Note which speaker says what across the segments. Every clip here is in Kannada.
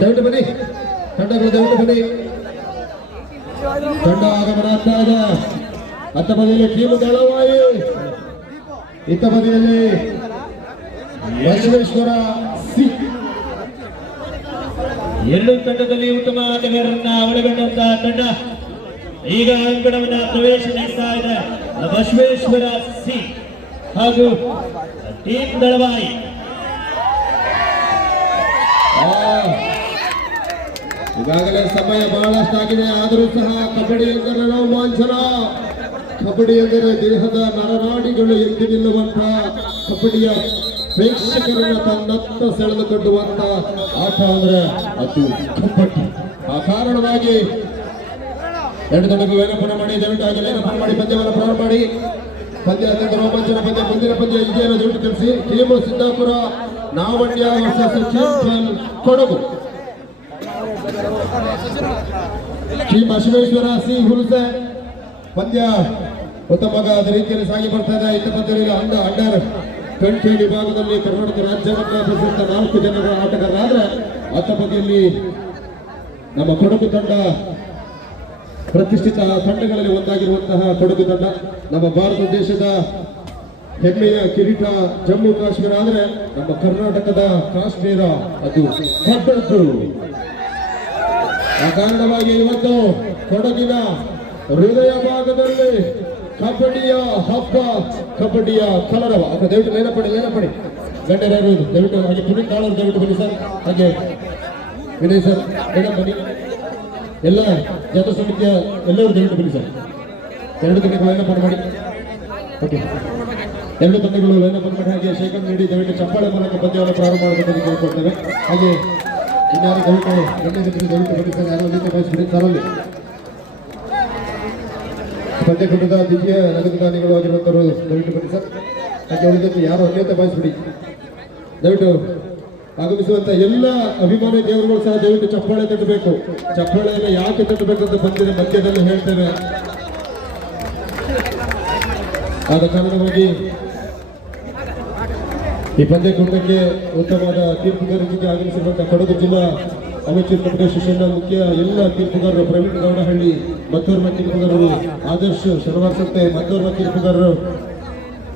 Speaker 1: ದಯವಿಟ್ಟು ಬನ್ನಿ. ತಂಡಗಳು ದಯವಿಟ್ಟು ಬನ್ನಿ. ತಂಡ ಆಗಮನ ಆಗ್ತಾ ಇದೆ. ಅತ್ತ ಬದಿಯಲ್ಲಿ ಟೀಮ್ ದಳವಾಯಿ. ಇತ್ತ ಬದಿಯಲ್ಲಿ ಬಸವೇಶ್ವರ ಸಿ.
Speaker 2: ಎರಡು ತಂಡದಲ್ಲಿ ಉತ್ತಮ ಆಟಗಾರರನ್ನ ಒಳಗೊಂಡಂತಹ ತಂಡ. ಈಗ ಅಂಕಣವನ್ನ ಪ್ರವೇಶಿಸ್ತಾ ಇದೆ. ಬಸವೇಶ್ವರ ಸಿ. ಹಾಗೂ ಟೀಮ್ ದಳವಾಯಿ
Speaker 1: ಆ, ಈಗಾಗಲೇ ಸಮಯ ಬಹಳಷ್ಟಾಗಿದೆ, ಆದರೂ ಸಹ ಕಬಡ್ಡಿ ಎಂದರೆ ರೋಮಾಂಚನ. ಕಬಡ್ಡಿ ಎಂದರೆ ದೇಹದ ನರನಾಡಿಗಳು ಎದ್ದು ನಿಲ್ಲುವಂತ ಕಬಡ್ಡಿಯ ಪ್ರೇಕ್ಷಕರನ್ನ ತನ್ನತ್ತ ಸೆಳೆದುಕೊಳ್ಳುವಂತ ಆಟ ಅಂದ್ರೆ ಅದು ಕಬಡ್ಡಿ. ಆ ಕಾರಣವಾಗಿ ಎರಡು ತಂಡಗಳು ವೇನಪ್ಪನ ಮಾಡಿ ದಯವಿಟ್ಟು ಹಾಗೆ ವೇನಪನ ಮಾಡಿ, ಪಂದ್ಯವನ್ನು ಪ್ರಾರಂಭ ಮಾಡಿ. ಪಂದ್ಯ ಅತ್ಯಂತ ರೋಮಾಂಚನ ಪಂದ್ಯ, ಮುಂದಿನ ಪಂದ್ಯ ಇದೆಯನ್ನು ದಯವಿಟ್ಟು ತಿಳಿಸಿ team Siddapura, Navanya Kodagu. Team Basaveshwara C Hulse ಪಂದ್ಯ. ಉತ್ತಮವಾದ ರೀತಿಯಲ್ಲಿ ಸಾಗಿ ಬರ್ತಾ ಇದೆ. ಇತ್ತ ಪಂದ್ಯ ಅಂಡ ಅಂಡರ್ ಟ್ವೆಂಟಿ ವಿಭಾಗದಲ್ಲಿ ಕರ್ನಾಟಕ ರಾಜ್ಯ ಮಟ್ಟ ಪ್ರಸಿದ್ಧ ನಾಲ್ಕು ಜನರ ಆಟಗಾರರಾದ್ರೆ ಅತ್ತ ಬದಿಯಲ್ಲಿ ನಮ್ಮ ಕೊಡಗು ತಂಡ ಪ್ರತಿಷ್ಠಿತ ತಂಡಗಳಲ್ಲಿ ಒಂದಾಗಿರುವಂತಹ ಕೊಡಗು ತಂಡ. ನಮ್ಮ ಭಾರತ ದೇಶದ ಹೆಮ್ಮೆಯ ಕಿರೀಟ ಜಮ್ಮು ಕಾಶ್ಮೀರ ಆದರೆ ನಮ್ಮ ಕರ್ನಾಟಕದ ಕಾಶ್ಮೀರ ಅದು ಕಬ್ಬದ್ದು ಆ ಇವತ್ತು ಕೊಡಗಿನ ಹೃದಯ ಭಾಗದಲ್ಲಿ ಕಬಡ್ಡಿಯ ಹಬ್ಬ, ಕಬಡ್ಡಿಯ ಕಲರವ. ದಯವಿಟ್ಟು ಲೇನಪಡಿ ಲೇನಪಡಿ ಗಣ್ಯರು ದಯವಿಟ್ಟು ಹಾಗೆ ಪುನೀತ್ ಕಾಣೋದು ದಯವಿಟ್ಟು ಬನ್ನಿ ಸರ್. ಹಾಗೆ. ವಿನಯ್ ಸರ್ ಮೇಡಮ್ ಬನ್ನಿ. ಎಲ್ಲ ಜಾತ ಸಮಿತಿಯ ಎಲ್ಲರೂ ದಯವಿಟ್ಟು ಬನ್ನಿ ಸರ್. ಎರಡು ತಂಡಗಳು ಲೈನಪ್ ಮಾಡಿ. ಓಕೆ. ಎರಡು ತಂಡಗಳು ಲೈನಪ್ ಮಾಡಿ. ಹಾಗೆ ಶೇಖರ್ ನೀಡಿ, ದಯವಿಟ್ಟು ಚಪ್ಪಾಳೆ ಮೂಲಕ ಪಂದ್ಯವನ್ನು ಪ್ರಾರಂಭ ಮಾಡಬೇಕೆಂದು ಕೇಳಿಕೊಳ್ತೇವೆ ಹಾಗೆ ಇನ್ಯಾರು ದಯವಿಟ್ಟು ಗಣ್ಯರಿಗೆ ದಯವಿಟ್ಟು ಬನ್ನಿ ಸರ್ ಯಾರು ಸರಲ್ಲಿ ಪಂದ್ಯ ಕುಟುಂಬದ ದಿವ್ಯ ದಯವಿಟ್ಟು ಬನ್ನಿ ಯಾರು ಅನ್ಯತೆ ಬಯಸ್ಬಿಡಿ ದಯವಿಟ್ಟು ಆಗಮಿಸುವಂತ ಎಲ್ಲ ಅಭಿಮಾನಿ ದೇವರುಗಳು ಸಹ ದಯವಿಟ್ಟು ಚಪ್ಪಾಳೆ ತಟ್ಟಬೇಕು. ಚಪ್ಪಾಳೆಯನ್ನು ಯಾಕೆ ತಟ್ಟಬೇಕು ಅಂತ ಬಂದಿದೆ, ಮಧ್ಯದಲ್ಲಿ ಹೇಳ್ತೇವೆ ಆದ ಕಾರಣವಾಗಿ ಈ ಪಂದ್ಯ ಕುಟುಂಬಕ್ಕೆ ಉತ್ತಮವಾದ ತೀರ್ಪುಗಾರಿಕೆಗೆ ಆಗಮಿಸಿರುವಂತಹ ಕೊಡಗು ಜಿಲ್ಲಾ ಅಮೆಚೂರ್ ಕಮಿಟಿ ಶಿಕ್ಷಣ ಮುಖ್ಯ ಎಲ್ಲ ತೀರ್ಪುಗಾರರು ಪ್ರವೀಣ್ ಗೌಡಹಳ್ಳಿ ಮತ್ತೋರ್ವ ತೀರ್ಪುಗಾರರು ಆದರ್ಶ್ ಶನಿವಾರ ಸಂತೆ ಮತ್ತೋರ್ವ ತೀರ್ಪುಗಾರರು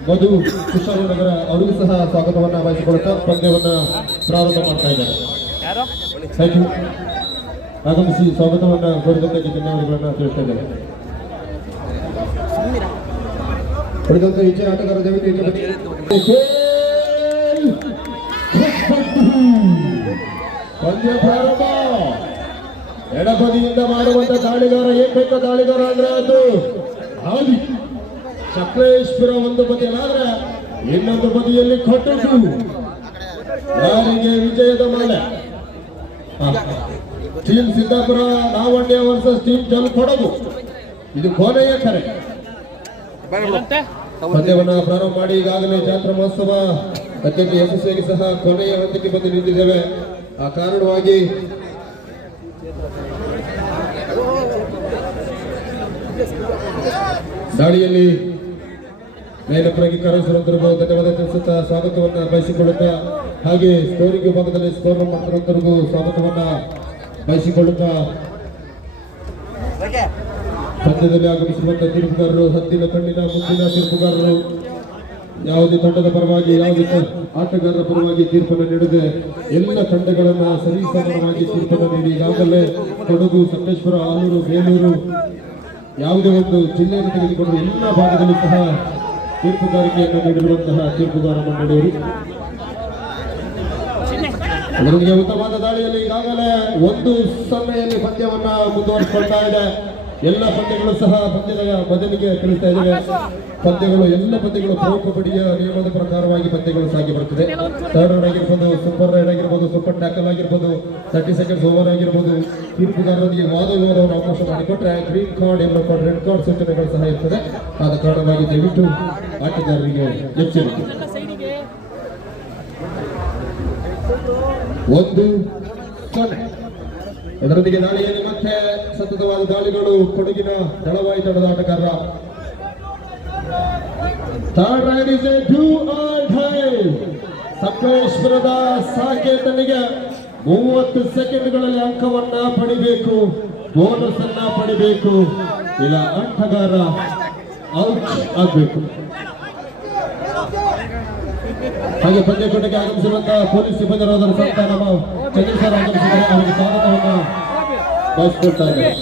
Speaker 1: ಮಧು ಕುಶಾಲನಗರ ಅವರಿಗೂ ಸಹ ಸ್ವಾಗತವನ್ನ ವಹಿಸಿಕೊಳ್ಳುತ್ತಾ ಪಂದ್ಯವನ್ನ ಪ್ರಾರಂಭ ಮಾಡ್ತಾ ಇದ್ದಾರೆ. ಥ್ಯಾಂಕ್ ಯು ಆಗಮಿಸಿ ಸ್ವಾಗತವನ್ನ ಕೋರಿದ್ದಕ್ಕಾಗಿ ಧನ್ಯವಾದಗಳನ್ನ ತಿಳಿಸ್ತಾ ಇದ್ದಾರೆ. ಉಳಿದಂತೆ ಈಚೆ ಆಟಗಾರ ದಯವಿಟ್ಟು ಈಚೆ ಬನ್ನಿ. ಪಂದ್ಯ ಪ್ರಾರಂಭ. ಎಡಬದಿಯಿಂದ ಮಾಡುವಂತ ದಾಳಿಗಾರ ಏಕೈಕ ದಾಳಿಗಾರ ಅಂದ್ರೆ ಅದು ಆದಿ ಚಕ್ರೇಶ್ವರ ಒಂದು ಬದಿಯಲ್ಲಾದ್ರೆ ಇನ್ನೊಂದು ಬದಿಯಲ್ಲಿ ಕೊಟ್ಟದ್ದು ಯಾರಿಗೆ ವಿಜಯದ ಮಾಲೆ team Siddapura Navanya versus team Jal Kodagu ಇದು ಕೊನೆಯ ಕರೆ. ಪಂದ್ಯವನ್ನ ಪ್ರಾರಂಭ ಮಾಡಿ ಈಗಾಗಲೇ ಜಾತ್ರಾ ಮಹೋತ್ಸವ. ಅತ್ಯಂತ ಯಶಸ್ವಿಯಾಗಿ ಸಹ ಕೊನೆಯ ಹಂತಕ್ಕೆ ಬಂದು ನಿಂತಿದ್ದೇವೆ. ಆ ಕಾರಣವಾಗಿ ದಾಳಿಯಲ್ಲಿ ಮೇಲಪ್ಪರಾಗಿ ಕರೆಸಿರುವಂತರಿಗೂ ಧನ್ಯವಾದ ತಿಳಿಸುತ್ತಾ ಸ್ವಾಗತವನ್ನು ಬಯಸಿಕೊಳ್ಳುತ್ತಾ ಹಾಗೆ ಸ್ಕೋರಿಂಗ್ ವಿಭಾಗದಲ್ಲಿ ಸ್ಕೋರ್ ಮಾಡ್ತಿರುವಂತರಿಗೂ ಸ್ವಾಗತವನ್ನು ಬಯಸಿಕೊಳ್ಳುತ್ತಾ ಪಂದ್ಯದಲ್ಲಿ ಆಗಮಿಸುವಂತಹ ತೀರ್ಪುಗಾರರು ಹತ್ತಿನ ಕಣ್ಣಿನ ಮುಂದಿನ ತೀರ್ಪುಗಾರರು ಯಾವುದೇ ತಂಡದ ಪರವಾಗಿ, ಯಾವುದೇ ಆಟಗಾರರ ಪರವಾಗಿ ತೀರ್ಪನ್ನು ನೀಡದೆ ಎಲ್ಲ ತಂಡಗಳನ್ನ ಸರಿಸಮಾನವಾಗಿ ತೀರ್ಪನ್ನು ನೀಡಿ, ಈಗಾಗಲೇ ಕೊಡಗು ಸಕಲೇಶ್ವರ ಆಲೂರು, ಬೇಲೂರು ಯಾವುದೇ ಒಂದು ಜಿಲ್ಲೆಯನ್ನು ತೆಗೆದುಕೊಂಡು ಎಲ್ಲ ಭಾಗದಲ್ಲಿ ಸಹ ತೀರ್ಪುಗಾರಿಕೆಯನ್ನು ನೀಡಿರುವಂತಹ ತೀರ್ಪುಗಾರ ಮಂಡಳಿಯರು ಅದರೊಂದಿಗೆ ಉತ್ತಮವಾದ ದಾಳಿಯಲ್ಲಿ ಈಗಾಗಲೇ ಒಂದು ಸೊನ್ನೆಯಲ್ಲಿ ಪಂದ್ಯವನ್ನ ಮುಂದುವರಿಸಿಕೊಳ್ತಾ ಇದೆ. ಎಲ್ಲ ಪಂದ್ಯಗಳು ಸಹ ಪಂದ್ಯದ ಬದಲಿಗೆ ಕಳಿಸ್ತಾ ಇದ್ದೇವೆ. ಪಂದ್ಯಗಳು, ಎಲ್ಲ ಪಂದ್ಯಗಳು ಪ್ರೋ ಕಬಡ್ಡಿಯ ನಿಯಮದ ಪ್ರಕಾರವಾಗಿ ಪಂದ್ಯಗಳು ಸಾಗಿ ಬರುತ್ತದೆ. ಥರ್ಡ್ ರೈಡ್ ಆಗಿರ್ಬೋದು ಸೂಪರ್ ರೈಡ್ ಆಗಿರ್ಬೋದು ಸೂಪರ್ ಟ್ಯಾಕಲ್ ಆಗಿರ್ಬೋದು ತರ್ಟಿ ಸೆಕೆಂಡ್ಸ್ ಓವರ್ ಆಗಿರ್ಬೋದು ತೀರ್ಪುಗಾರರಿಗೆ ವಾದ ವಿವಾದವನ್ನು ಅವಕಾಶ ಮಾಡಿಕೊಟ್ರೆ green card yellow card red card ಸೂಚನೆಗಳು ಸಹ ಇರ್ತದೆ. ಆದ ಕಾರಣವಾಗಿ ದಯವಿಟ್ಟು ಆಟಗಾರರಿಗೆ ಎಚ್ಚರಿಕೆ. ಒಂದು ಸೊನ್ನೆ. ಅದರೊಂದಿಗೆ ದಾಳಿಯಲ್ಲಿ ಮತ್ತೆ ಸತತವಾದ ದಾಳಿಗಳು, ಕೊಡಗಿನ ದಳವಾಯಿ ತಡೆದ ಆಟಗಾರ. ಸಕಲೇಶ್ವರದ ಸಾಕೇತನಿಗೆ ಮೂವತ್ತು ಸೆಕೆಂಡ್ಗಳಲ್ಲಿ ಅಂಕವನ್ನ ಪಡಿಬೇಕು ಬೋನಸ್ ಅನ್ನ ಪಡಿಬೇಕು. ಇಲ್ಲ ಆಟಗಾರ ಔಟ್ ಆಗ್ಬೇಕು. ಹಾಗೆ ಪಂದ್ಯಕೂಟಕ್ಕೆ ಆಗಮಿಸಿರುವಂತಹ ಪೊಲೀಸ್ ಸಿಬ್ಬಂದಿರಾದ ಸಂತ ನಮ್ಮ ಚಂದ್ರಸರ್ ಆಗಮಿಸಿದರೆ ಅವರಿಗೆ ಸ್ವಾಗತವನ್ನು ಬಯಸ್ಕೊಳ್ತಾ ಇದ್ದಾರೆ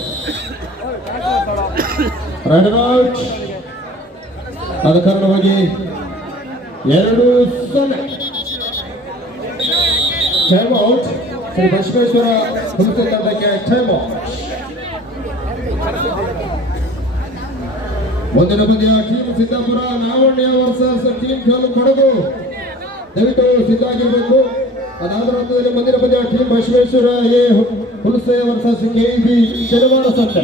Speaker 1: ಆದ ಕಾರಣವಾಗಿ ಎರಡು ಸೊನ್ನೆ ಟೈಮ್ ಔಟ್ ಶ್ರೀ ಬಸವೇಶ್ವರ ಹುಡುಕ ತಂಡಕ್ಕೆ ಟೈಮ್ ಔಟ್ ಮುಂದಿನ ಪಂದ್ಯ team Siddapura, Navanya versus team ಕಾಲು ಕೊಡಗು. ದಯವಿಟ್ಟು ಸಿದ್ಧಾಗಿರಬೇಕು ಅದಾದ ಹಂತದಲ್ಲಿ ಮುಂದಿನ ಪಂದ್ಯ team Basaveshwara A. Hulase versus, K. B. Shanivara Santhe.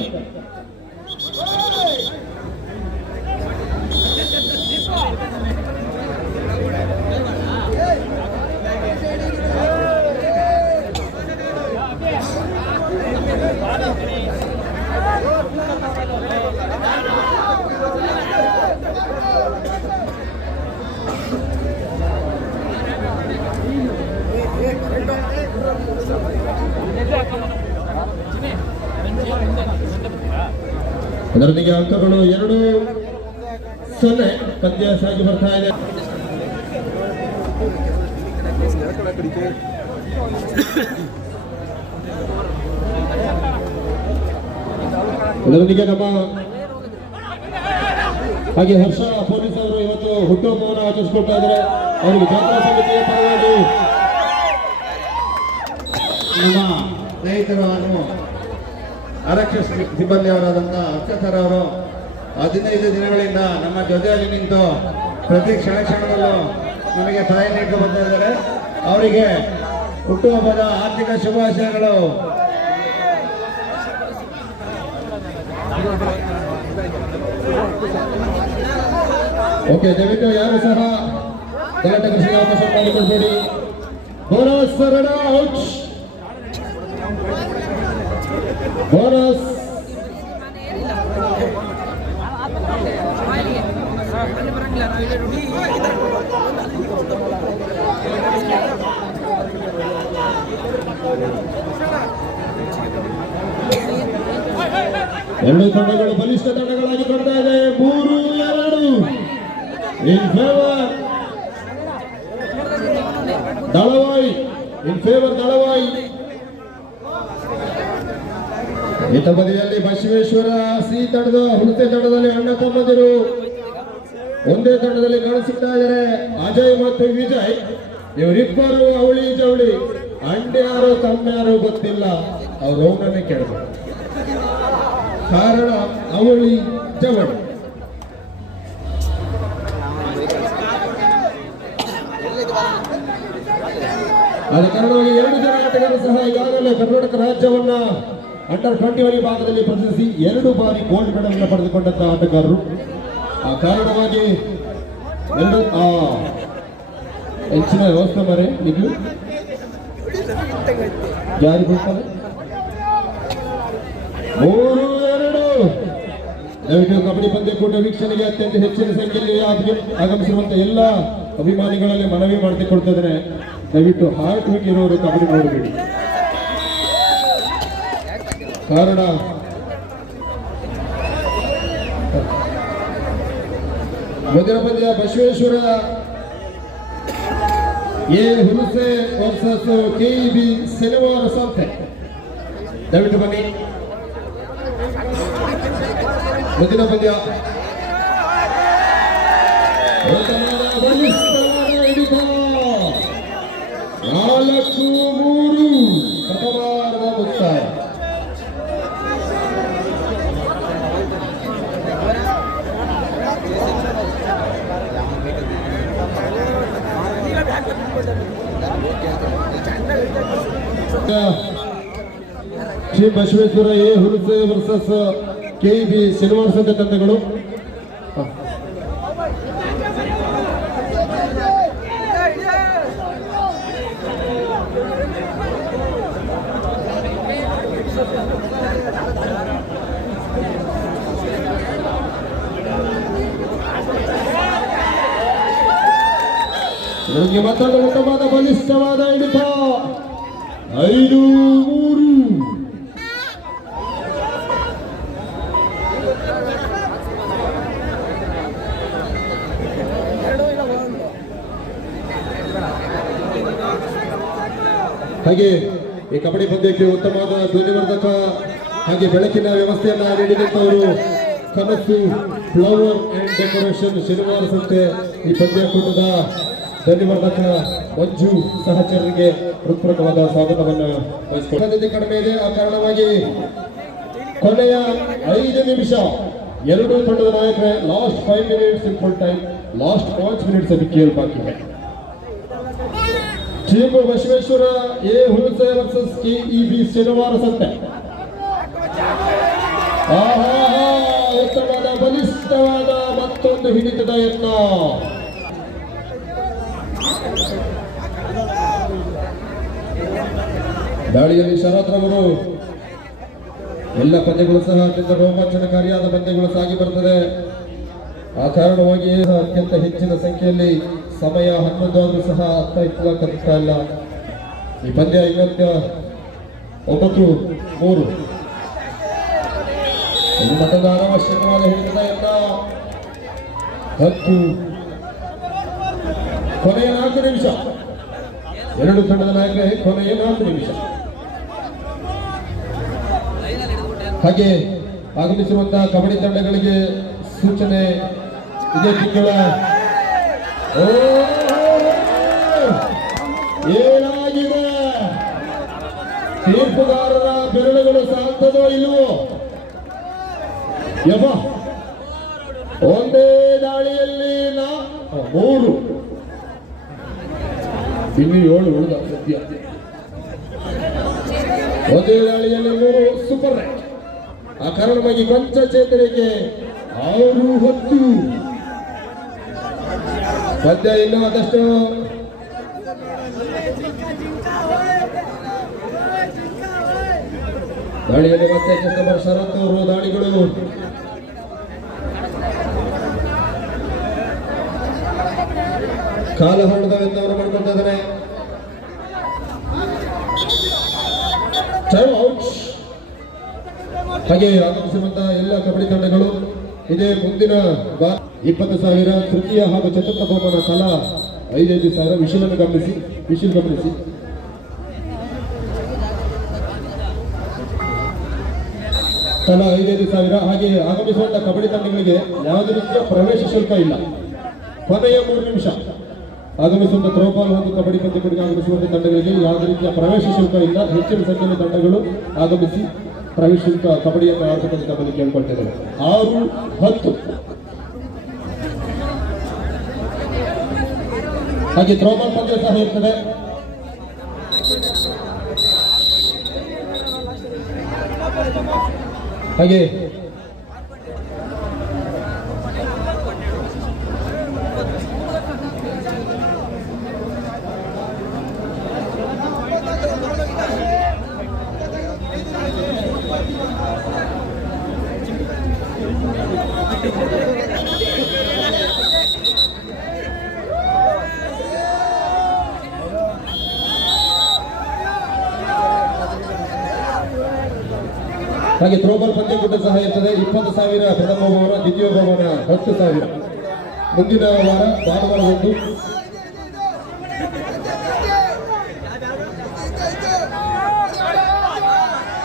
Speaker 1: ಅದರೊಂದಿಗೆ ಅಂಕಗಳು ಎರಡು ಸೊನ್ನೆ ಪದ್ಯ ಸಾಗಿ ಬರ್ತಾ ಇದೆ. ಅದರೊಂದಿಗೆ ನಮ್ಮ ಹಾಗೆ ಹರ್ಷ ಪೊಲೀಸ್ ಅವರು ಇವತ್ತು ಹುಟ್ಟುಹಬ್ಬವನ್ನು ಆಚರಿಸಿಕೊಳ್ತಾ ಇದ್ದಾರೆ. ಅವರಿಗೆ ಜಾತ್ರಾ ಸಮಿತಿಯ ಪರವಾಗಿ
Speaker 3: ಸ್ನೇಹಿತರು ನಾನು ಆರಕ್ಷಕ ಸಿಬ್ಬಂದಿಯವರಾದಂಥ ಅವರು ಹದಿನೈದು ದಿನಗಳಿಂದ ನಮ್ಮ ಜೊತೆಯಲ್ಲಿ ನಿಂತು ಪ್ರತಿ ಕ್ಷಣ ಕ್ಷಣದಲ್ಲೂ ನಮಗೆ ಸಹಾಯ ನೀಡ್ಕೊಂಡು ಬರ್ತಾ ಅವರಿಗೆ ಹುಟ್ಟುಹಬ್ಬದ ಆರ್ಥಿಕ ಶುಭಾಶಯಗಳು.
Speaker 1: ಓಕೆ, ದಯವಿಟ್ಟು ಯಾರು ಸಹ ಗಲಾಟೆ ಕೃಷಿಗೆ ಅವಕಾಶ ಮಾಡಿಕೊಡ್ಬೇಡಿ. ಬರೋ ರನ್ ಔಟ್. ಬೋನಸ್ ಎರಡು ತಂಡಗಳು ಬಲಿಷ್ಠ ತಂಡಗಳಾಗಿ ಬರ್ತಾ ಇದೆ. ಮೂರು, ಎರಡು. In favour Dalavayi. In favour Dalavayi. ಈತ ಬದಿಯಲ್ಲಿ ಬಸವೇಶ್ವರ, ಸಿ ತಂಡದ, ಹುಣಸೆ ತಂಡದಲ್ಲಿ ಅಣ್ಣ ತಮ್ಮದಿರು. ಒಂದೇ ತಂಡದಲ್ಲಿ ಕಾಣಿಸುತ್ತಾ ಇದ್ದಾರೆ. ಅಜಯ್ ಮತ್ತು ವಿಜಯ್. ಇವರಿಬ್ಬರು ಅವಳಿ ಜವಳಿ. ಅಣ್ಣ್ಯಾರು ತಮ್ಮ್ಯಾರು ಗೊತ್ತಿಲ್ಲ. ಅವ್ರು ಅವನನ್ನೇ ಕೇಳಬೇಕು. ಕಾರಣ ಅವಳಿ ಜವಳಿ. ಅದ ಕಾರಣವಾಗಿ ಎರಡು ಜನ ಆಟಗಾರರು ಸಹ ಈಗಾಗಲೇ ಕರ್ನಾಟಕ ರಾಜ್ಯವನ್ನ ಅಂಡರ್ ಟ್ವೆಂಟಿ ಒನ್ ಭಾಗದಲ್ಲಿ ಪ್ರದರ್ಶಿಸಿ ಎರಡು ಬಾರಿ ಗೋಲ್ಡ್ ಮೆಡಲ್ ಅನ್ನು ಪಡೆದುಕೊಂಡಂತಹ ಆಟಗಾರರು. ಆ ಕಾರಣವಾಗಿ ಎರಡು ಹೆಚ್ಚಿನ ವ್ಯವಸ್ಥೆ ಮರೆ ಇದು ಜಾರಿ ಮೂರು, ಎರಡು. ದಯವಿಟ್ಟು ಕಬಡ್ಡಿ ಪಂದ್ಯಕೂಟ ವೀಕ್ಷಣೆಗೆ ಅತ್ಯಂತ ಹೆಚ್ಚಿನ ಸಂಖ್ಯೆಯಲ್ಲಿ ಆಗಮಿ- ಆಗಮಿಸಿರುವಂತಹ ಎಲ್ಲ ಅಭಿಮಾನಿಗಳಲ್ಲಿ ಮನವಿ ಮಾಡಿಕೊಳ್ತಾ ಇದ್ದಾರೆ ದಯವಿಟ್ಟು ಹಾರ್ಟ್ ವೀಕ್ ಇರೋರು ಕಬಡ್ಡಿ ನೋಡಬೇಡಿ. ಕಾರಣ. ಮೊದಲ ಪಂದ್ಯ Basaveshwara, A. Hunase versus KEB Shanivara Santhe ದಯವಿಟ್ಟು ಬನ್ನಿ. ಮುಂದಿನ ಪಂದ್ಯ. ನಾಲ್ಕು Shri Basaveshwara A Hulase versus K B Srinivasa ತಂಡಗಳು ಹ. ನಿಮಗೆ ಮತ್ತೊಂದು ಉತ್ತಮವಾದ ಬಲಿಷ್ಠವಾದ ಹಿಡಿತ ಐದು, ಮೂರು. ಹಾಗೆ ಈ ಕಬಡ್ಡಿ ಪಂದ್ಯಕ್ಕೆ ಉತ್ತಮವಾದ ಧ್ವನಿವರ್ಧಕ ಹಾಗೆ ಬೆಳಕಿನ ವ್ಯವಸ್ಥೆಯನ್ನ ನೀಡಿದಂತವರು ಕನಸು ಫ್ಲವರ್ ಅಂಡ್ ಡೆಕೋರೇಷನ್ ಶನಿವಾರ ಸಂತೆ ಈ ಪಂದ್ಯಕೂಟದ ಧ್ವನಿವರ್ಧಕ ಮಂಜು ಸಹಚರರಿಗೆ ಹೃತ್ಪೂರ್ವಕವಾದ ಸ್ವಾಗತವನ್ನು ವಹಿಸಿಕೊಳ್ಳಿ ಕಡಿಮೆ ಇದೆ. ಆ ಕಾರಣವಾಗಿ ಕೊನೆಯ ಐದು ನಿಮಿಷ ಎರಡು ತಂಡದ ನಾಯಕರೇ last five minutes in full time last ಪಾಂಚ್ minutes ಅಲ್ಲಿ ಕೇಳಿ ಬಾಕಿ team Basaveshwara, A Hulse versus KEB Shanivara Santhe. ಆಹಾ ಉತ್ತಮವಾದ ಬಲಿಷ್ಠವಾದ ಮತ್ತೊಂದು ಹಿಡಿತದ ಯತ್ನ. ದಾಳಿಯಲ್ಲಿ ಶರತ್ ರವರು ಎಲ್ಲ ಪಂದ್ಯಗಳು ಸಹ ಅತ್ಯಂತ ರೋಮಾಂಚನಕಾರಿಯಾದ ಪಂದ್ಯಗಳು ಸಾಗಿ ಬರ್ತದೆ. ಆ ಕಾರಣವಾಗಿ ಅತ್ಯಂತ ಹೆಚ್ಚಿನ ಸಂಖ್ಯೆಯಲ್ಲಿ ಸಮಯ ಹನ್ನೊಂದು ಸಹ ಇಟ್ಲಾಕತ್ತಾ ಇಲ್ಲ. ಈ ಪಂದ್ಯ ಇವತ್ತ ಒಂಬತ್ತು ಮೂರು. ಮತದ ಹಿಡಿತದ ಎಲ್ಲ ಹತ್ತು. ಕೊನೆಯ ನಾಲ್ಕು ನಿಮಿಷ. ಎರಡು ತಂಡದ ನಾಯಕ ಕೊನೆಯ ನಾಲ್ಕು ನಿಮಿಷ. ಹಾಗೆ ಆಗಮಿಸಿರುವಂತಹ ಕಬಡ್ಡಿ ತಂಡಗಳಿಗೆ ಸೂಚನೆ ಇದೇ ತಿಂಗಳ! ಏನಾಗಿದೆ? ತೀರ್ಪುಗಾರರ ಬೆರಳುಗಳು ಸಾಂತದೋ ಇಲ್ಲವೋ ಯಮ ಒಂದೇ ದಾಳಿಯಲ್ಲಿ ನಾ ಮೂರು. ಇನ್ನು ಏಳು ಉಳಿದ ಸದ್ಯ. ಒಂದೇ ದಾಳಿಯಲ್ಲಿ ಮೂರು ಸೂಪರ್ ರೈಟ್ ಆ ಕಾರಣವಾಗಿ ಕೊಂಚ ಚೇತರಿಕೆ ಆರು ಹೊತ್ತು. ಪದ್ಯ ಇನ್ನೂ ಆದಷ್ಟು. ದಾಳಿಯಲ್ಲಿ ಮತ್ತೆ ಕಸ್ಟಮರ್ ಶರತ್ ಅವರು ದಾಳಿಗಳು. ಕಾಲ ಹೊಡೆದವೆಂದವರು ಮಾಡ್ಕೊಳ್ತಾ ಇದ್ದಾರೆ. ಔಟ್ ಹಾಗೆ ಆಗಮಿಸಿರುವಂತಹ ಎಲ್ಲ ಕಬಡ್ಡಿ ತಂಡಗಳು ಇದೇ ಮುಂದಿನ ಇಪ್ಪತ್ತು ಸಾವಿರ ತೃತೀಯ ಹಾಗೂ ಚತುರ್ಥ ಬಹುಮಾನ ಕಲಾ ಐದೈದು ಸಾವಿರ. ವಿಷಯವನ್ನು ಗಮನಿಸಿ ವಿಷಯ ಗಮನಿಸಿ. ತಲಾ ಐದೈದು ಸಾವಿರ. ಹಾಗೆ ಆಗಮಿಸುವಂತಹ ಕಬಡ್ಡಿ ತಂಡಗಳಿಗೆ ಯಾವುದೇ ರೀತಿಯ ಪ್ರವೇಶ ಶುಲ್ಕ ಇಲ್ಲ. ಕೊನೆಯ ಮೂರು ನಿಮಿಷ. ಆಗಮಿಸುವಂತಹ ಥ್ರೋಬಾಲ್ ಹಾಗೂ ಕಬಡ್ಡಿ ಪಂದ್ಯಗಳಿಗೆ ಆಗಮಿಸುವಂತಹ ತಂಡಗಳಿಗೆ ಯಾವುದೇ ರೀತಿಯ ಪ್ರವೇಶ ಶುಲ್ಕ ಇಲ್ಲ. ಹೆಚ್ಚಿನ ಸಂಖ್ಯೆಯ ತಂಡಗಳು ಆಗಮಿಸಿ ಪ್ರವೇಶ ಅಂತ ಕಬಡ್ಡಿಯನ್ನು ಆಡಬೇಕಂತ ತಮ್ಮಲ್ಲಿ ಕೇಳ್ಕೊಳ್ತೇವೆ ಆರು ಹತ್ತು. ಹಾಗೆ ಥ್ರೋಬಾಲ್ ಪಂದ್ಯ ಸಹ ಇರ್ತದೆ. ಹಾಗೆ ಹಾಗೆ ಥ್ರೋಬಾಲ್ ಪಂದ್ಯಕೂಟ ಸಹ ಇರ್ತದೆ. ಇಪ್ಪತ್ತು ಸಾವಿರ ಪ್ರಥಮ ಬಹುಮಾನ ದ್ವಿತೀಯ ಭವನ ಹತ್ತು ಸಾವಿರ. ಮುಂದಿನ ವಾರ ಭಾನುವಾರದಂದು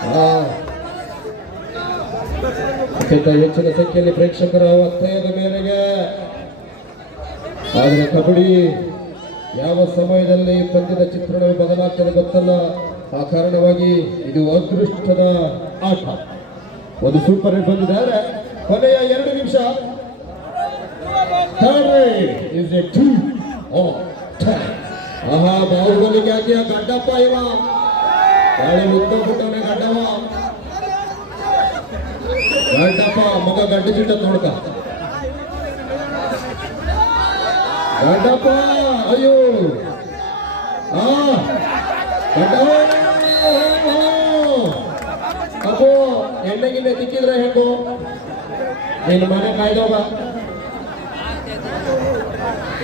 Speaker 1: ಆ, ಅತ್ಯಂತ ಹೆಚ್ಚಿನ ಸಂಖ್ಯೆಯಲ್ಲಿ ಪ್ರೇಕ್ಷಕರ ಒತ್ತಾಯದ ಮೇರೆಗೆ. ಆದರೆ ಕಬಡ್ಡಿ ಯಾವ ಸಮಯದಲ್ಲಿ ಪಂದ್ಯದ ಚಿತ್ರಣವು ಬದಲಾಗ್ತದೆ ಗೊತ್ತಲ್ಲ. ಆ ಕಾರಣವಾಗಿ ಇದು ಅದೃಷ್ಟದ ಆಟ. ಒಂದು ಸೂಪರ್ ಹಿಟ್ ಬಂದಿದ್ದಾರೆ. ಕೊನೆಯ ಎರಡು ನಿಮಿಷ. ಆಹಾ, ಬಾಹುಬಲಿ ಖ್ಯಾತಿಯ ಗಡ್ಡಪ್ಪ ಇವ. ಬಾಳೆ ಉದ್ದ ಪುಟ್ಟವನೇ ಗಡ್ಡವ. ಗಡ್ಡಪ್ಪ ಮಗ ಗಡ್ಡ ಚಿಟ್ಟ ನೋಡ್ಕ. ಗಡ್ಡಪ್ಪ ಅಯ್ಯೋ. ಆ ಗಡ್ಡವ ಅಪ್ಪೋ ಎಣ್ಣೆಗಿಣ್ಣೆ ತಿಕ್ಕಿದ್ರೆ ಹೆಂಗೋ? ನಿನ್ನ ಮನೆ ಕಾಯ್ದೋಗ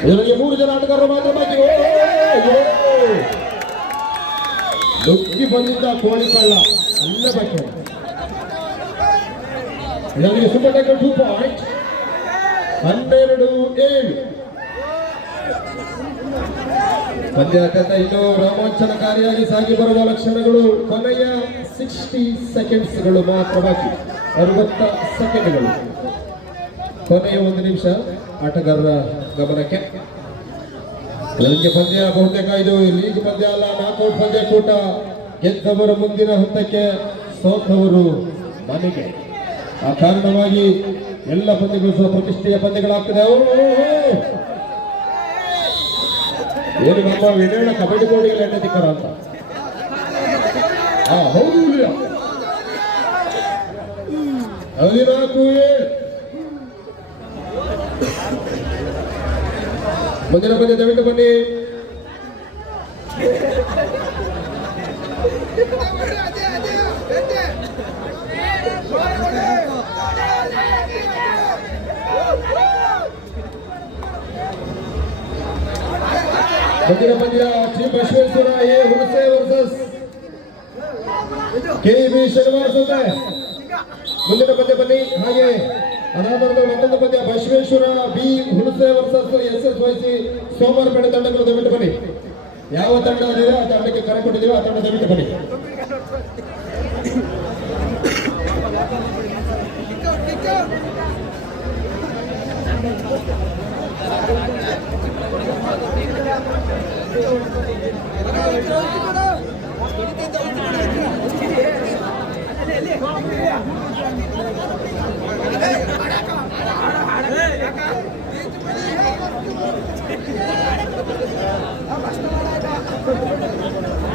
Speaker 1: ಇದರಲ್ಲಿ ಮೂರು ಜನ ಆಟಗಾರರು ಮಾತ್ರ ಬಾಕಿ. ಓ, ಓ, ಓ. ನುಗ್ಗಿ ಬಂದಿದ್ದ ಕೋಳಿ ಕಳ್ಳ ಅಲ್ಲೇ ಬಾಕಿ. ಇದರಲ್ಲಿ ಟೈಗರ್ ಟೂ ಪಾಯಿಂಟ್ ಹನ್ನೆರಡು ಏಳು. ಪಂದ್ಯ ಅತ್ಯಂತ ಇನ್ನೂ ರೋಮಾಂಚನಕಾರಿಯಾಗಿ ಸಾಗಿ ಬರುವ ಲಕ್ಷಣಗಳು ಕೊನೆಯ ಸಿಕ್ಸ್ಟಿ ಸೆಕೆಂಡ್ಸ್ಗಳು ಮಾತ್ರ ಬಾಕಿ. ಅರವತ್ತ ಸೆಕೆಂಡ್ಗಳು ಕೊನೆಯ ಒಂದು ನಿಮಿಷ ಆಟಗಾರರ ಗಮನಕ್ಕೆ. ನನಗೆ ಪಂದ್ಯ ಬಹುತೇಕ ಇದು ಲೀಗ್ ಪಂದ್ಯ ಅಲ್ಲ, ನಾಕೌಟ್ ಪಂದ್ಯ ಕೂಟ. ಗೆದ್ದವರು ಮುಂದಿನ ಹಂತಕ್ಕೆ ಸೋತವರು ಮನೆಗೆ. ಆ ಕಾರಣವಾಗಿ ಎಲ್ಲ ಪಂದ್ಯಗಳು ಸಹ ಪ್ರತಿಷ್ಠೆಯ ಪಂದ್ಯಗಳಾಗ್ತದೆ. ಏನು ನಮ್ಮ ವಿನಯನ ಕಬಡ್ಡಿ ಬೋರ್ಡಿಗೆ ಎಣ್ಣೆದಿಕ್ಕರ ಅಂತ. ಹೌದು ಹದಿನಾಲ್ಕು ಮುಂದಿನ ಪಂದ್ಯ ದಯವಿಟ್ಟು ಬನ್ನಿ. ಮುಂದಿನ ಪಂದ್ಯ Shri Basaveshwara A Hunase versus K B Shanivara Santhe ಮುಂದಿನ ಪಂದ್ಯ ಬನ್ನಿ. ಹಾಗೆ ಅದಾದ ಮತ್ತೊಂದು ಪಂದ್ಯ Basaveshwara B Hunase versus S S ವಹಿಸಿ ಸೋಮವಾರಪೇಟೆ ತಂಡಗಳು ದಯವಿಟ್ಟು ಬನ್ನಿ. ಯಾವ ತಂಡ ಅದಿದೆ ಆ ತಂಡಕ್ಕೆ ಕರೆ ಕೊಟ್ಟಿದ್ದೀವಿ? ಆ ತಂಡ ದಯವಿಟ್ಟು ಬನ್ನಿ. ಹೋಗ್ತಿದ್ದಾರೆ ಅಲ್ಲಿ ಅಲ್ಲಿ ಹೋಗ್ತಿದ್ದೀಯಾ